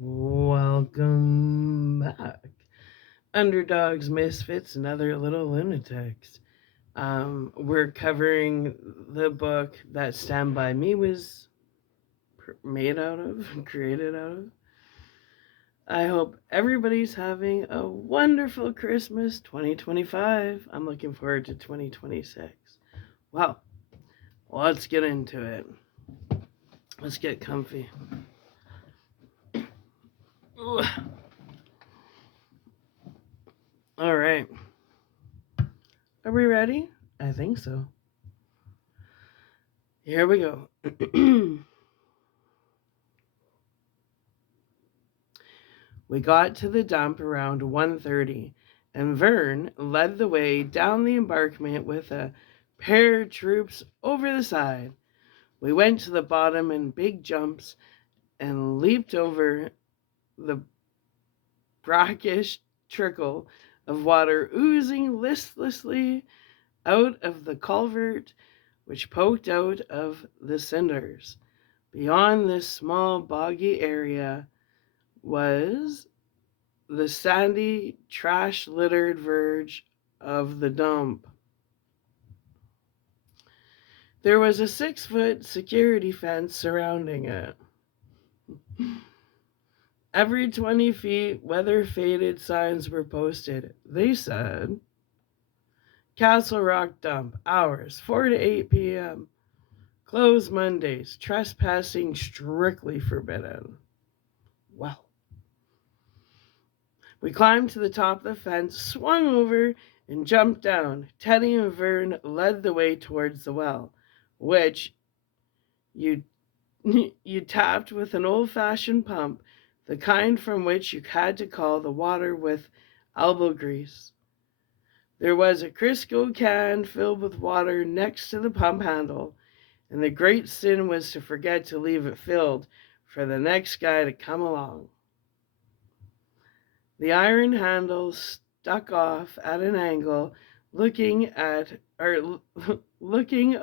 Welcome back. Underdogs, misfits, and other little lunatics. We're covering the book that Stand By Me was made out of, created out of. I hope everybody's having a wonderful Christmas 2025. I'm looking forward to 2026. Well, let's get into it. Let's get comfy. Ooh. All right. Are we ready? I think so. Here we go. We got to the dump around 1:30, and Vern led the way down the embankment with a paratroops over the side. We went to the bottom in big jumps and leaped over the brackish trickle of water oozing listlessly out of the culvert which poked out of the cinders. Beyond this small boggy area was the sandy, trash littered verge of the dump. There was a 6-foot security fence surrounding it. Every 20 feet, weather faded signs were posted. They said, Castle Rock Dump, hours 4 to 8 p.m. Closed Mondays, trespassing strictly forbidden. Well, we climbed to the top of the fence, swung over, and jumped down. Teddy and Vern led the way towards the well, which you you tapped with an old-fashioned pump, the kind from which you had to call the water with elbow grease. There was a Crisco can filled with water next to the pump handle, and the great sin was to forget to leave it filled for the next guy to come along. The iron handle stuck off at an angle, looking a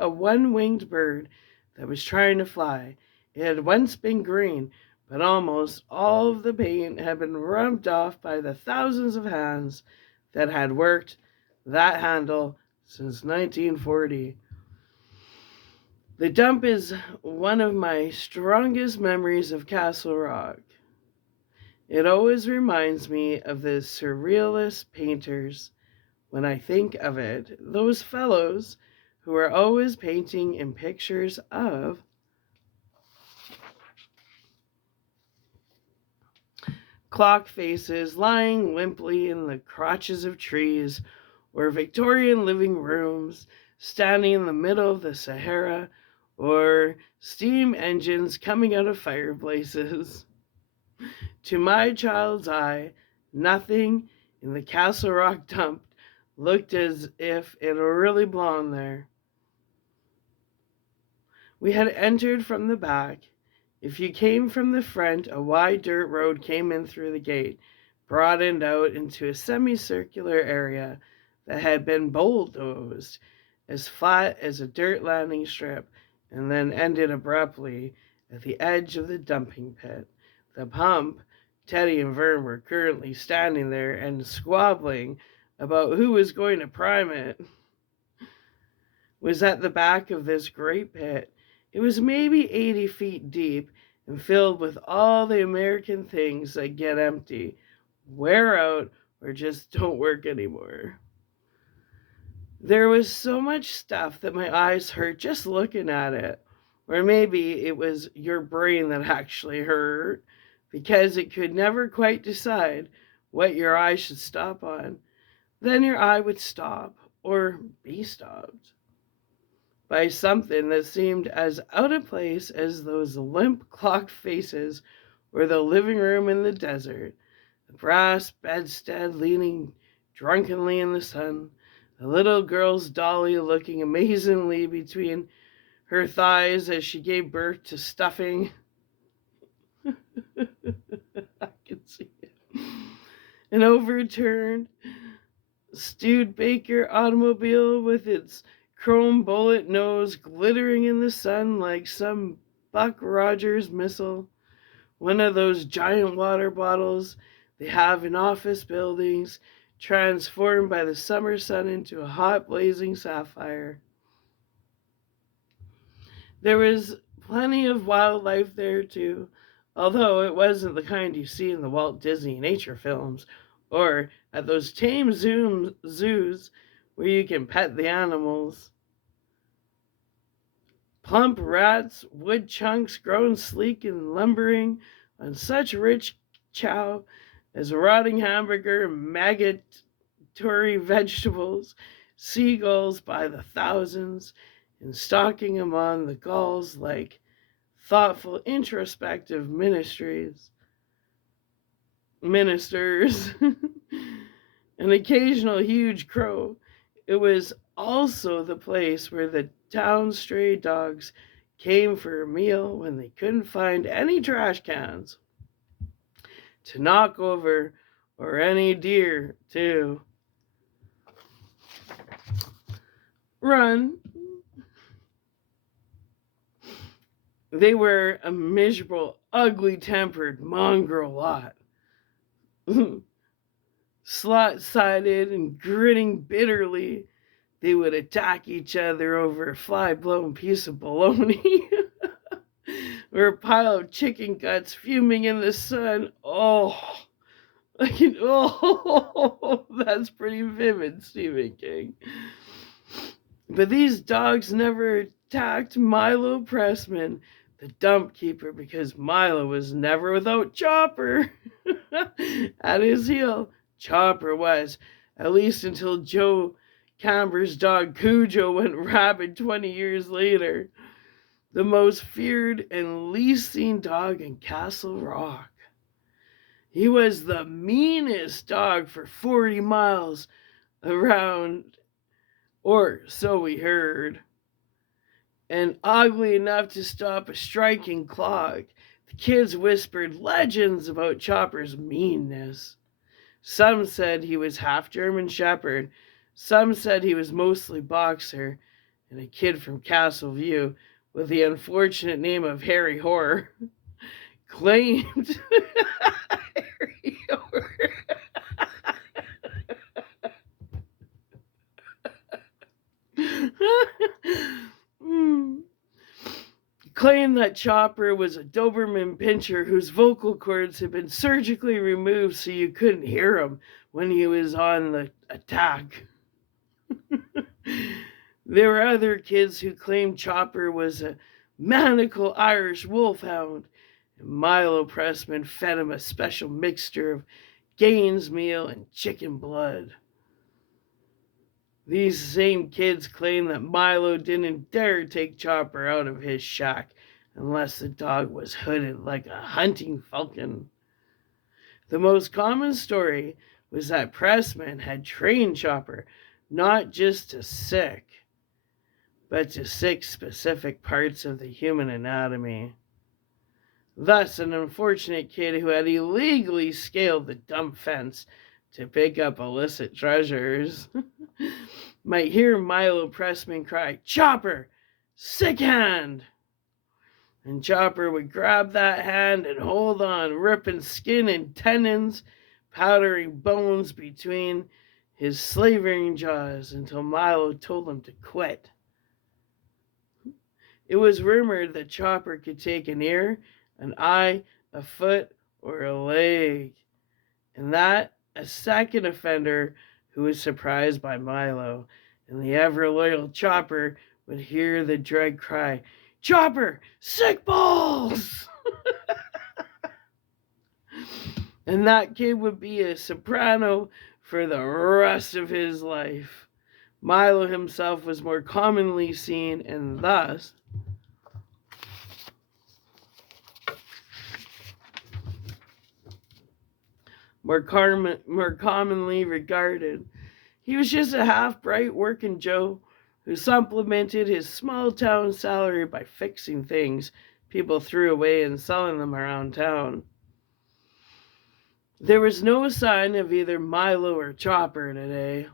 one-winged bird that was trying to fly. It had once been green, but almost all of the paint had been rubbed off by the thousands of hands that had worked that handle since 1940. The dump is one of my strongest memories of Castle Rock. It always reminds me of the surrealist painters when I think of it, those fellows who are always painting in pictures of clock faces lying limply in the crotches of trees, or Victorian living rooms standing in the middle of the Sahara, or steam engines coming out of fireplaces. To my child's eye, nothing in the Castle Rock dump looked as if it really belonged there. We had entered from the back. If you came from the front, a wide dirt road came in through the gate, broadened out into a semicircular area that had been bulldozed as flat as a dirt landing strip, and then ended abruptly at the edge of the dumping pit. The pump, Teddy and Vern were currently standing there and squabbling about who was going to prime it, was at the back of this great pit. It was maybe 80 feet deep and filled with all the American things that get empty, wear out, or just don't work anymore. There was so much stuff that my eyes hurt just looking at it. Or maybe it was your brain that actually hurt because it could never quite decide what your eye should stop on. Then your eye would stop or be stopped by something that seemed as out of place as those limp clock faces or the living room in the desert, the brass bedstead leaning drunkenly in the sun, the little girl's dolly looking amazingly between her thighs as she gave birth to stuffing. I can see it. An overturned, stewed Baker automobile with its chrome bullet nose glittering in the sun like some Buck Rogers missile. One of those giant water bottles they have in office buildings, transformed by the summer sun into a hot blazing sapphire. There was plenty of wildlife there too, although it wasn't the kind you see in the Walt Disney nature films or at those tame zoos where you can pet the animals. Plump rats, wood chunks grown sleek and lumbering on such rich chow as rotting hamburger, maggotory vegetables, seagulls by the thousands, and stalking among the gulls like thoughtful, introspective ministers, an occasional huge crow. It was also the place where the town stray dogs came for a meal when they couldn't find any trash cans to knock over, or any deer to run. They were a miserable, ugly tempered mongrel lot. Slot sided and grinning bitterly, they would attack each other over a fly blown piece of bologna or a pile of chicken guts fuming in the sun. That's pretty vivid, Stephen King. But these dogs never attacked Milo Pressman, the dump keeper, because Milo was never without Chopper at his heel. Chopper was, at least until Joe Camber's dog Cujo went rabid 20 years later, the most feared and least seen dog in Castle Rock. He was the meanest dog for 40 miles around, or so we heard, and ugly enough to stop a striking clog. The kids whispered legends about Chopper's meanness. Some said he was half German Shepherd, some said he was mostly boxer, and a kid from Castle View with the unfortunate name of Harry Horror claimed Harry Horror claimed that Chopper was a Doberman pinscher whose vocal cords had been surgically removed so you couldn't hear him when he was on the attack. There were other kids who claimed Chopper was a maniacal Irish wolfhound, and Milo Pressman fed him a special mixture of Gaines meal and chicken blood. These same kids claim that Milo didn't dare take Chopper out of his shack unless the dog was hooded like a hunting falcon. The most common story was that Pressman had trained Chopper not just to sick, but to 6 specific parts of the human anatomy. Thus, an unfortunate kid who had illegally scaled the dump fence to pick up illicit treasures might hear Milo Pressman cry, "Chopper, sick hand!" And Chopper would grab that hand and hold on, ripping skin and tendons, powdering bones between his slavering jaws until Milo told him to quit. It was rumored that Chopper could take an ear, an eye, a foot, or a leg, and that a second offender who was surprised by Milo and the ever-loyal Chopper would hear the dread cry, "Chopper, sick balls!" And that kid would be a soprano for the rest of his life. Milo himself was more commonly seen and thus more commonly regarded. He was just a half-bright working Joe who supplemented his small-town salary by fixing things people threw away and selling them around town. There was no sign of either Milo or Chopper today.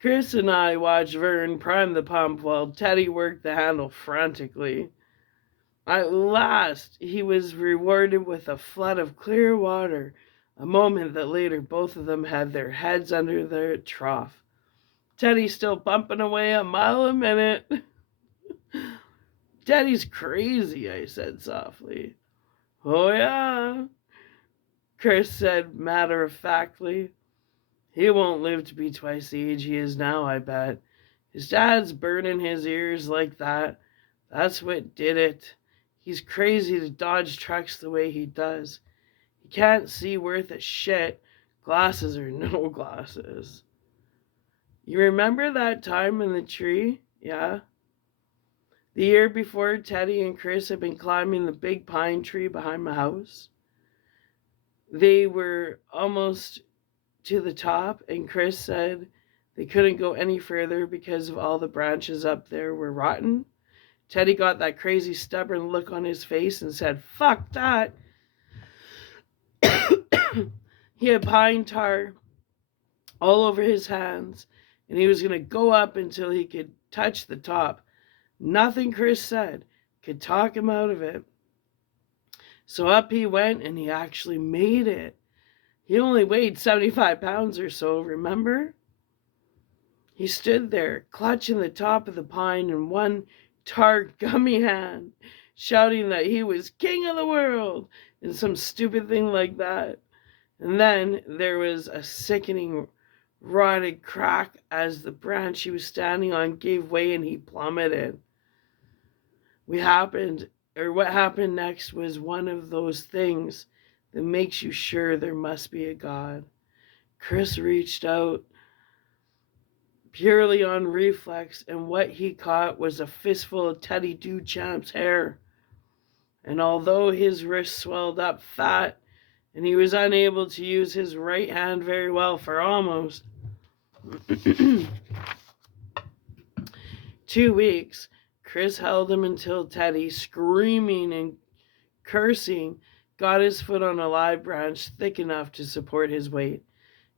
Chris and I watched Vern prime the pump while Teddy worked the handle frantically. At last, he was rewarded with a flood of clear water, a moment that later both of them had their heads under their trough. Teddy still bumping away a mile a minute. Teddy's crazy, I said softly. Oh, yeah, Chris said matter-of-factly. He won't live to be twice the age he is now, I bet. His dad's burning his ears like that. That's what did it. He's crazy to dodge trucks the way he does. He can't see worth a shit, glasses or no glasses. You remember that time in the tree? Yeah? The year before, Teddy and Chris had been climbing the big pine tree behind my house. They were almost to the top, and Chris said they couldn't go any further because of all the branches up there were rotten. Teddy got that crazy stubborn look on his face and said, "Fuck that." He had pine tar all over his hands, and he was going to go up until he could touch the top. Nothing Chris said could talk him out of it. So up he went, and he actually made it. He only weighed 75 pounds or so, remember? He stood there, clutching the top of the pine in one tart gummy hand, shouting that he was king of the world, and some stupid thing like that. And then there was a sickening, rotted crack as the branch he was standing on gave way and he plummeted. What happened next was one of those things that makes you sure there must be a God. Chris reached out purely on reflex, and what he caught was a fistful of Teddy Duchamp's hair. And although his wrist swelled up fat, and he was unable to use his right hand very well for almost 2 weeks, Chris held him until Teddy, screaming and cursing, got his foot on a live branch thick enough to support his weight.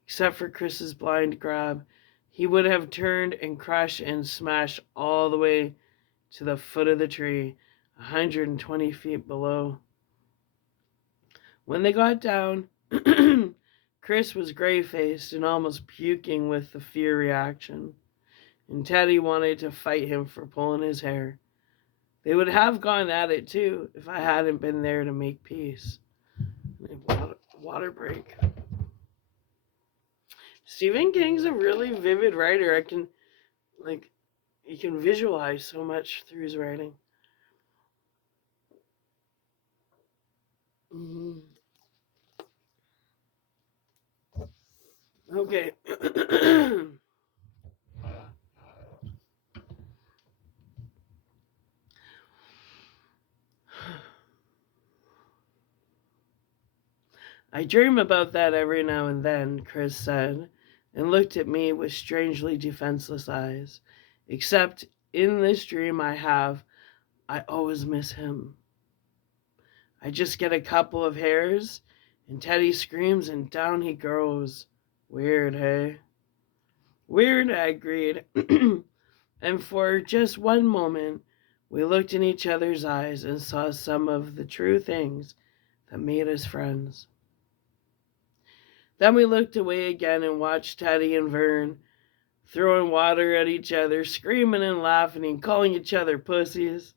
Except for Chris's blind grab, he would have turned and crushed and smashed all the way to the foot of the tree, 120 feet below. When they got down, Chris was gray-faced and almost puking with the fear reaction, and Teddy wanted to fight him for pulling his hair. They would have gone at it too if I hadn't been there to make peace. Water break. Stephen King's a really vivid writer. You can visualize so much through his writing. Okay. I dream about that every now and then, Chris said, and looked at me with strangely defenseless eyes. Except in this dream I always miss him. I just get a couple of hairs, and Teddy screams, and down he goes. Weird, hey? Weird, I agreed. And for just one moment, we looked in each other's eyes and saw some of the true things that made us friends. Then we looked away again and watched Teddy and Vern throwing water at each other, screaming and laughing and calling each other pussies.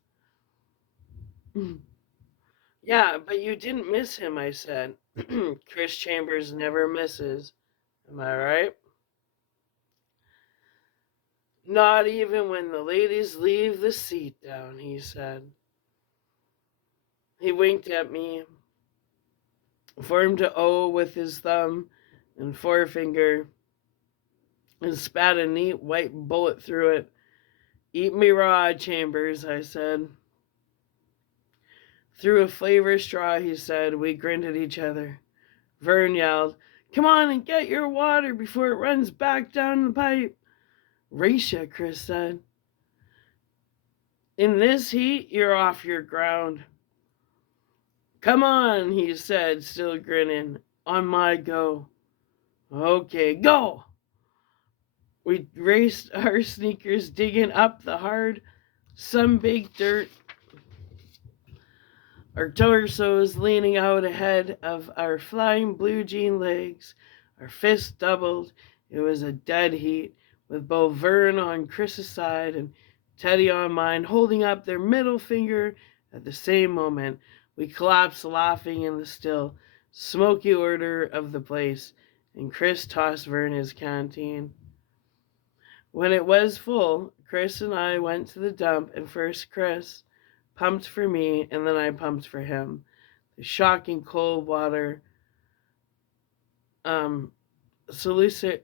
Yeah, but you didn't miss him, I said. Chris Chambers never misses. Am I right? Not even when the ladies leave the seat down, he said. He winked at me, formed an O with his thumb and forefinger, and spat a neat white bullet through it. Eat me raw, Chambers, I said. Through a flavor straw, he said. We grinned at each other. Vern yelled, "Come on and get your water before it runs back down the pipe." "Racia," Chris said. "In this heat, you're off your ground." "Come on," he said, still grinning. "On my go." "Okay, go." We raced our sneakers, digging up the hard, sun-baked dirt our torsos leaning out ahead of our flying blue jean legs, our fists doubled. It was a dead heat, with both Vern on Chris's side and Teddy on mine, holding up their middle finger at the same moment. We collapsed laughing in the still, smoky order of the place, and Chris tossed Vern his canteen. When it was full, Chris and I went to the dump, and first Chris pumped for me, and then I pumped for him. The shocking cold water, sluicing,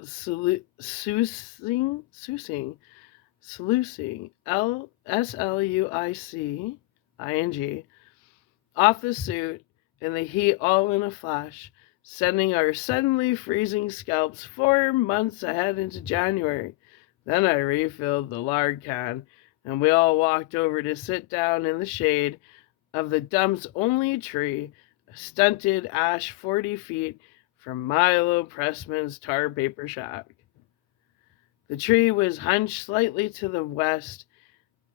sluicing, off the suit, and the heat all in a flash, sending our suddenly freezing scalps 4 months ahead into January. Then I refilled the lard can, and we all walked over to sit down in the shade of the dump's only tree, a stunted ash 40 feet from Milo Pressman's tar paper shack. The tree was hunched slightly to the west,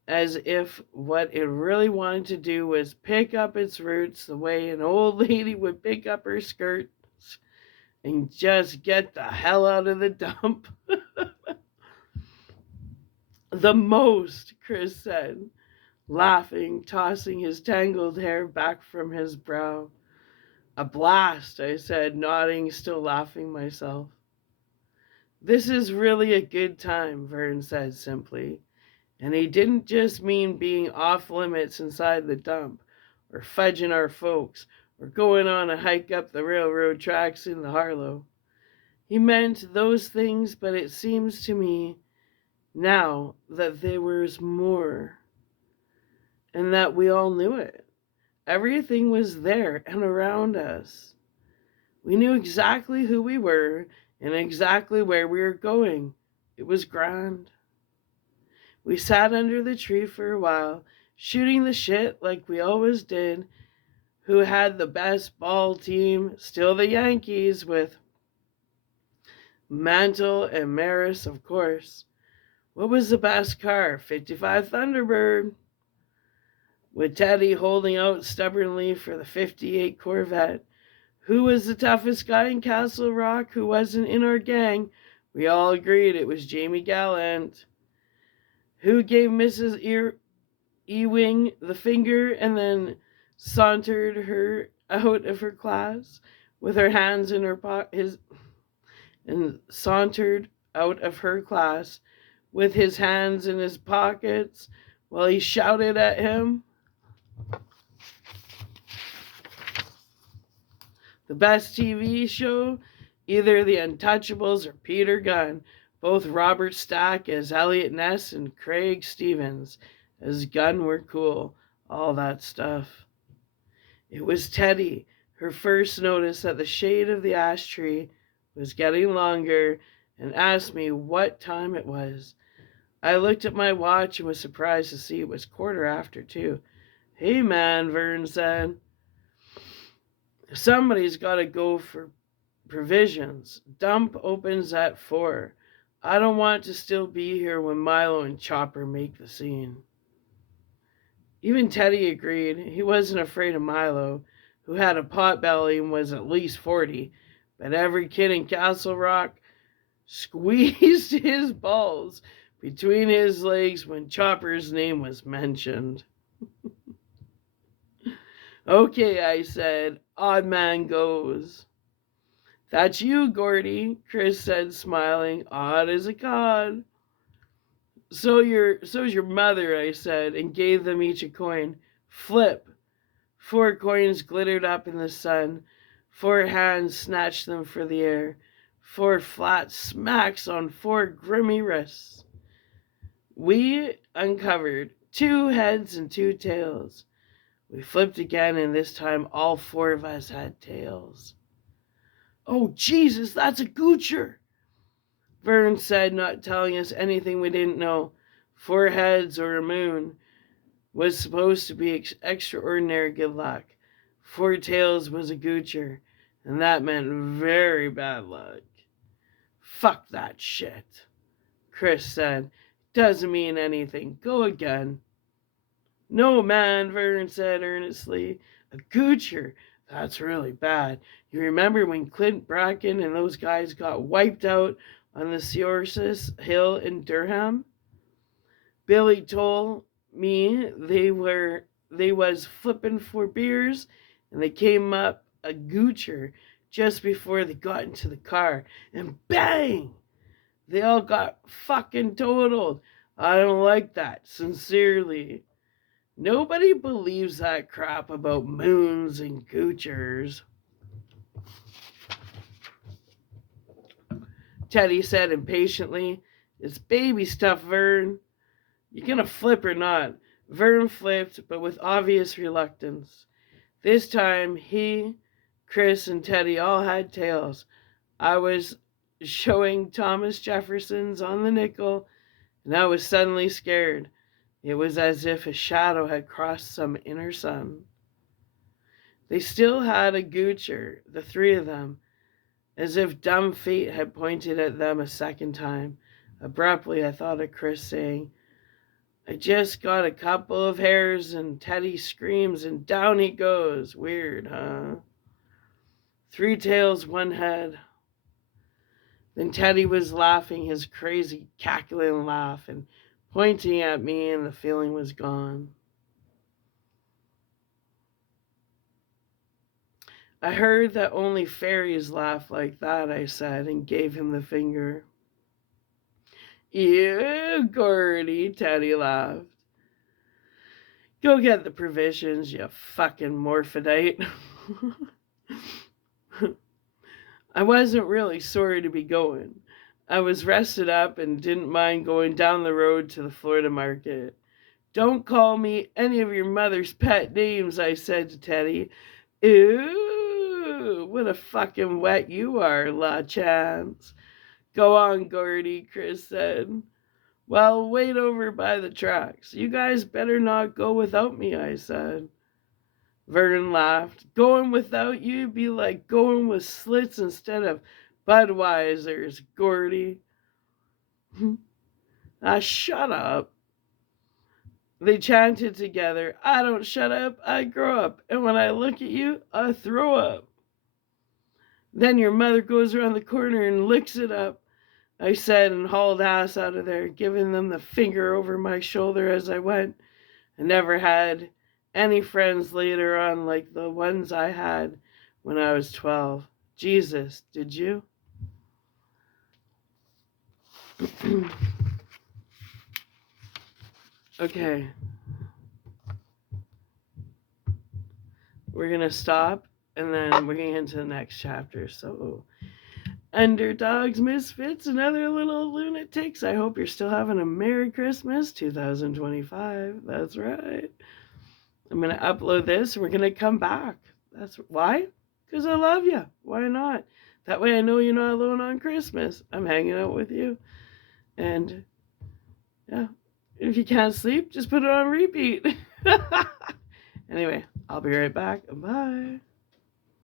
as if what it really wanted to do was pick up its roots the way an old lady would pick up her skirts and just get the hell out of the dump. The most, Chris said, laughing, tossing his tangled hair back from his brow. A blast, I said, nodding, still laughing myself. This is really a good time, Vern said simply. And he didn't just mean being off limits inside the dump, or fudging our folks, or going on a hike up the railroad tracks in the Harlow. He meant those things, but it seems to me now that there was more, and that we all knew it. Everything was there and around us. We knew exactly who we were and exactly where we were going. It was grand. We sat under the tree for a while, shooting the shit like we always did. Who had the best ball team? Still the Yankees, with Mantle and Maris, of course. What was the best car? 55 Thunderbird. With Teddy holding out stubbornly for the 58 Corvette. Who was the toughest guy in Castle Rock who wasn't in our gang? We all agreed it was Jamie Gallant. Who gave Mrs. Ewing the finger and then sauntered her out of her class with her hands in her and sauntered out of her class with his hands in his pockets while he shouted at him? The best TV show? Either The Untouchables or Peter Gunn. Both Robert Stack as Elliot Ness and Craig Stevens as Gunn were cool. All that stuff. It was Teddy, her first notice that the shade of the ash tree was getting longer, and asked me what time it was. I looked at my watch and was surprised to see it was 2:15. Hey man, Vern said. Somebody's got to go for provisions. Dump opens at 4. I don't want to still be here when Milo and Chopper make the scene. Even Teddy agreed. He wasn't afraid of Milo, who had a pot belly and was at least 40, but every kid in Castle Rock squeezed his balls between his legs when Chopper's name was mentioned. Okay, I said, odd man goes. That's you, Gordy, Chris said, smiling, odd as a cod. So's your mother, I said, and gave them each a coin. Flip. 4 coins glittered up in the sun. 4 hands snatched them for the air. 4 flat smacks on 4 grimy wrists. We uncovered 2 heads and 2 tails. We flipped again, and this time all 4 of us had tails. Oh, Jesus, that's a goocher, Vern said, not telling us anything we didn't know. 4 heads or a moon was supposed to be extraordinary good luck. 4 tails was a goocher, and that meant very bad luck. Fuck that shit, Chris said. Doesn't mean anything. Go again. No, man, Vernon said earnestly. A goocher? That's really bad. You remember when Clint Bracken and those guys got wiped out on the Seorsis Hill in Durham? Billy told me they was flipping for beers and they came up a goocher just before they got into the car and bang! They all got fucking totaled. I don't like that, sincerely. Nobody believes that crap about moons and goochers. Teddy said impatiently. It's baby stuff, Vern. You gonna flip or not? Vern flipped, but with obvious reluctance. This time, he, Chris, and Teddy all had tails. I was showing Thomas Jefferson's on the nickel, and I was suddenly scared. It was as if a shadow had crossed some inner sun. They still had a goocher, the three of them, as if dumb fate had pointed at them a second time. Abruptly, I thought of Chris saying, I just got a couple of hairs, and Teddy screams, and down he goes. Weird, huh? Three tails, one head. Then Teddy was laughing his crazy, cackling laugh and pointing at me, and the feeling was gone. I heard that only fairies laugh like that, I said, and gave him the finger. Ew, Gordy, Teddy laughed. Go get the provisions, you fucking morphodite. I wasn't really sorry to be going. I was rested up and didn't mind going down the road to the Florida market. Don't call me any of your mother's pet names, I said to Teddy. Ew, what a fucking wet you are, La Chance. Go on, Gordy, Chris said. Well, wait over by the tracks. You guys better not go without me, I said. Vernon laughed. Going without you be like going with Slits instead of Budweisers, Gordy. Shut up. They chanted together. I don't shut up, I grow up. And when I look at you, I throw up. Then your mother goes around the corner and licks it up, I said, and hauled ass out of there, giving them the finger over my shoulder as I went. I never had any friends later on like the ones I had when I was 12. Jesus, did you? Okay. We're going to stop and then we're going to get into the next chapter. So, underdogs, misfits, and other little lunatics, I hope you're still having a Merry Christmas 2025. That's right. I'm going to upload this. We're going to come back. That's why? Because I love you. Why not? That way I know you're not alone on Christmas. I'm hanging out with you. And yeah, if you can't sleep, just put it on repeat. Anyway, I'll be right back. Bye.